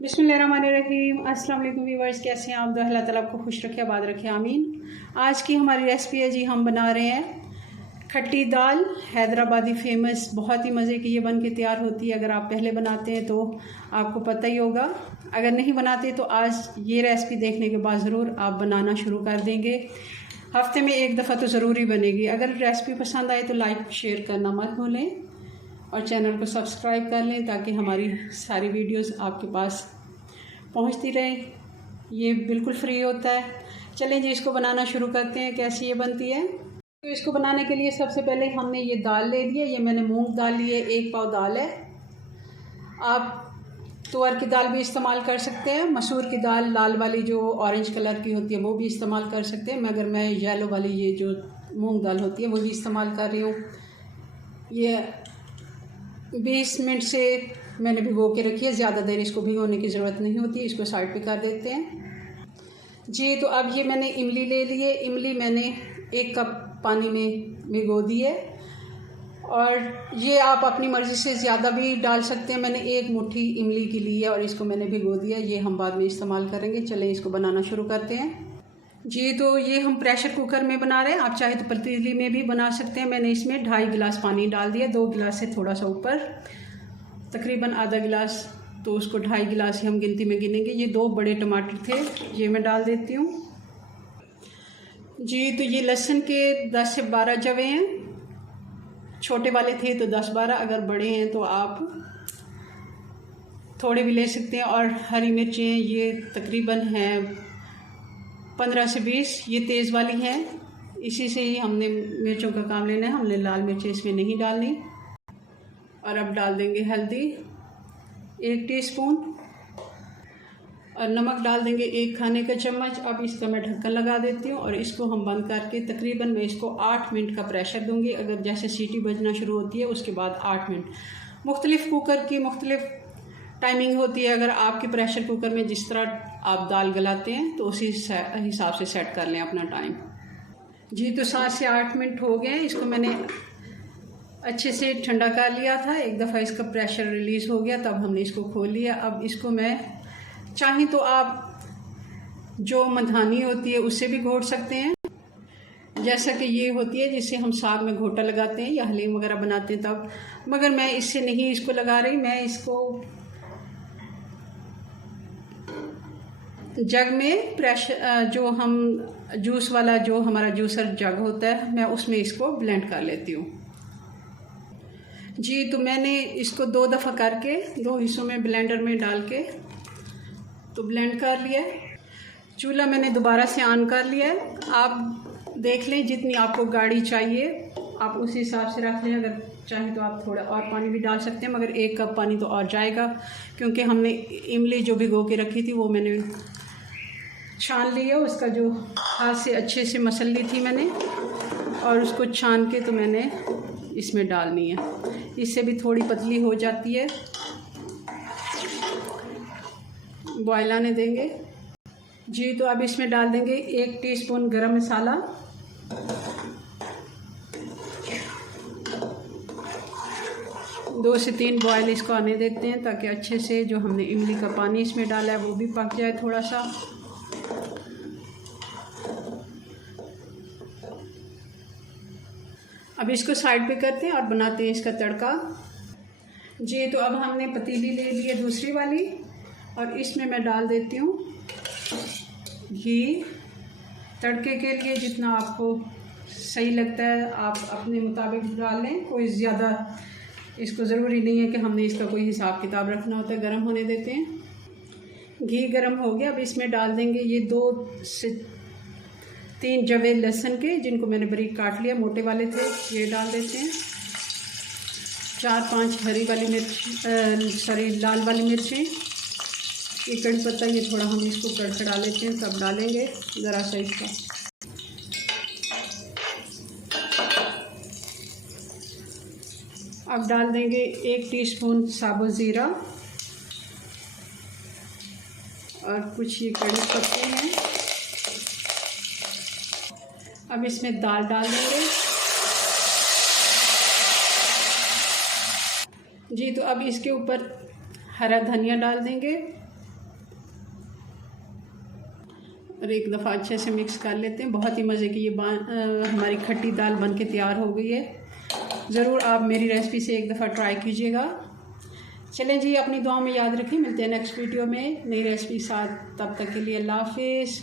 बिस्मिल्लाहिर्रहमानिर्रहीम। अस्सलाम वालेकुम व्यूअर्स, कैसे हैं आप? तो अल्लाह ताला आपको खुश रखे, आबाद रखे, आमीन। आज की हमारी रेसिपी है जी, हम बना रहे हैं खट्टी दाल हैदराबादी फेमस। बहुत ही मज़े की ये बन के तैयार होती है। अगर आप पहले बनाते हैं तो आपको पता ही होगा, अगर नहीं बनाते तो आज ये रेसिपी देखने के बाद ज़रूर आप बनाना शुरू कर देंगे। हफ्ते में एक दफ़ा तो ज़रूरी बनेगी। अगर रेसिपी पसंद आए तो लाइक शेयर करना मत भूलें और चैनल को सब्सक्राइब कर लें ताकि हमारी सारी वीडियोस आपके पास पहुंचती रहे। ये बिल्कुल फ्री होता है। चलें जी, इसको बनाना शुरू करते हैं। कैसी ये बनती है तो इसको बनाने के लिए सबसे पहले हमने ये दाल ले ली है। ये मैंने मूंग दाल ली है, 1 पाव दाल है। आप तुअर की दाल भी इस्तेमाल कर सकते हैं, मसूर की दाल लाल वाली जो ऑरेंज कलर की होती है वो भी इस्तेमाल कर सकते हैं, मगर मैं येलो वाली ये जो मूंग दाल होती है वो भी इस्तेमाल कर रही हूँ। ये 20 मिनट से मैंने भिगो के रखी है, ज़्यादा देर इसको भिगोने की ज़रूरत नहीं होती। इसको साइड पे कर देते हैं जी। तो अब ये मैंने इमली ले ली है। इमली मैंने 1 कप पानी में भिगो दी है और ये आप अपनी मर्ज़ी से ज़्यादा भी डाल सकते हैं। मैंने 1 मुट्ठी इमली की ली है और इसको मैंने भिगो दिया। ये हम बाद में इस्तेमाल करेंगे। चलें इसको बनाना शुरू करते हैं जी। तो ये हम प्रेशर कुकर में बना रहे हैं, आप चाहे तो पतीली में भी बना सकते हैं। मैंने इसमें 2.5 गिलास पानी डाल दिया, 2 गिलास से थोड़ा सा ऊपर, तकरीबन आधा गिलास। तो उसको 2.5 गिलास ही हम गिनती में गिनेंगे। ये 2 बड़े टमाटर थे, ये मैं डाल देती हूँ जी। तो ये लहसुन के 10 से 12 जवे हैं। छोटे वाले थे तो 10-12, अगर बड़े हैं तो आप थोड़े भी ले सकते हैं। और हरी मिर्चें ये तकरीबन हैं 15 से 20। ये तेज़ वाली हैं, इसी से ही हमने मिर्चों का काम लेना है। हमने लाल मिर्चें इसमें नहीं डालनी। और अब डाल देंगे हल्दी 1 टीस्पून और नमक डाल देंगे 1 खाने का चम्मच। अब इसका मैं ढक्कन लगा देती हूँ और इसको हम बंद करके तकरीबन मैं इसको 8 मिनट का प्रेशर दूंगी। अगर जैसे सीटी बजना शुरू होती है उसके बाद 8 मिनट। मुख्तलिफ़ कुकर की मुख्तलिफ़ टाइमिंग होती है। अगर आपके प्रेशर कुकर में जिस तरह आप दाल गलाते हैं तो उसी हिसाब से सेट कर लें अपना टाइम जी। तो 7 से 8 मिनट हो गए। इसको मैंने अच्छे से ठंडा कर लिया था। एक दफ़ा इसका प्रेशर रिलीज़ हो गया तब हमने इसको खोल लिया। अब इसको मैं चाहें तो आप जो मधानी होती है उससे भी घोट सकते हैं, जैसा कि ये होती है जिससे हम साग में घोटा लगाते हैं या हलीम वगैरह बनाते हैं तब। मगर मैं इससे नहीं इसको लगा रही। मैं इसको जग में प्रेशर जो हम जूस वाला जो हमारा जूसर जग होता है, मैं उसमें इसको ब्लेंड कर लेती हूँ जी। तो मैंने इसको 2 दफ़ा करके 2 हिस्सों में ब्लेंडर में डाल के तो ब्लेंड कर लिया। चूल्हा मैंने दोबारा से ऑन कर लिया है। आप देख लें जितनी आपको गाढ़ी चाहिए आप उस हिसाब से रख लें। अगर चाहें तो आप थोड़ा और पानी भी डाल सकते हैं, मगर 1 कप पानी तो और जाएगा क्योंकि हमने इमली जो भिगो के रखी थी वो मैंने छान ली है। उसका जो हाथ से अच्छे से मसल ली थी मैंने और उसको छान के तो मैंने इसमें डालनी है। इससे भी थोड़ी पतली हो जाती है। बॉयल आने देंगे जी। तो अब इसमें डाल देंगे 1 टीस्पून गरम मसाला, 2 से 3 बॉयल इसको आने देते हैं ताकि अच्छे से जो हमने इमली का पानी इसमें डाला है वो भी पक जाए थोड़ा सा। अब इसको साइड पे करते हैं और बनाते हैं इसका तड़का जी। तो अब हमने पतीली ले ली है दूसरी वाली और इसमें मैं डाल देती हूँ घी। तड़के के लिए जितना आपको सही लगता है आप अपने मुताबिक डाल लें। कोई ज़्यादा इसको ज़रूरी नहीं है कि हमने इसका कोई हिसाब किताब रखना होता है। गर्म होने देते हैं। घी गर्म हो गया। अब इसमें डाल देंगे ये 2 से 3 जवे लहसुन के, जिनको मैंने बारीक काट लिया, मोटे वाले थे, ये डाल देते हैं। 4-5 हरी वाली मिर्च लाल वाली मिर्चें, ये कड़ी पत्ता, ये थोड़ा हम इसको कड़कड़ा लेते हैं तब डालेंगे ज़रा सा इसका। अब डाल देंगे 1 टीस्पून साबुत ज़ीरा और कुछ ये कड़ी पत्ते हैं। अब इसमें दाल डाल देंगे जी। तो अब इसके ऊपर हरा धनिया डाल देंगे और एक दफ़ा अच्छे से मिक्स कर लेते हैं। बहुत ही मज़े की ये हमारी खट्टी दाल बन के तैयार हो गई है। ज़रूर आप मेरी रेसिपी से एक दफ़ा ट्राई कीजिएगा। चलें जी, अपनी दुआ में याद रखें। मिलते हैं नेक्स्ट वीडियो में नई रेसिपी साथ। तब तक के लिए अल्लाह हाफिज़।